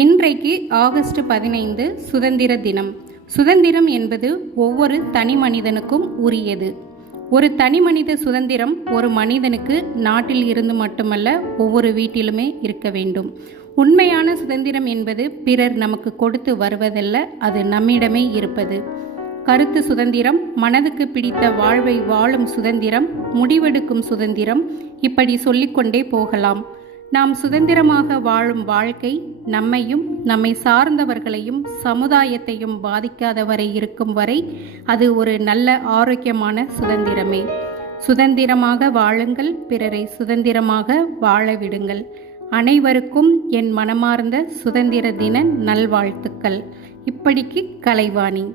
இன்றைக்கு ஆகஸ்ட் 15 சுதந்திர தினம். சுதந்திரம் என்பது ஒவ்வொரு தனி மனிதனுக்கும் உரியது. ஒரு தனி மனித சுதந்திரம் ஒரு மனிதனுக்கு நாட்டில் இருந்து மட்டுமல்ல, ஒவ்வொரு வீட்டிலுமே இருக்க வேண்டும். உண்மையான சுதந்திரம் என்பது பிறர் நமக்கு கொடுத்து வருவதல்ல, அது நம்மிடமே இருப்பது. கருத்து சுதந்திரம், மனதுக்கு பிடித்த வாழ்வை வாழும் சுதந்திரம், முடிவெடுக்கும் சுதந்திரம், இப்படி சொல்லிக்கொண்டே போகலாம். நாம் சுதந்திரமாக வாழும் வாழ்க்கை நம்மையும் நம்மை சார்ந்தவர்களையும் சமுதாயத்தையும் பாதிக்காதவரை இருக்கும் வரை அது ஒரு நல்ல ஆரோக்கியமான சுதந்திரமே. சுதந்திரமாக வாழுங்கள், பிறரை சுதந்திரமாக வாழ விடுங்கள். அனைவருக்கும் என் மனமார்ந்த சுதந்திர தின நல்வாழ்த்துக்கள். இப்படிக்கு கலைவாணி.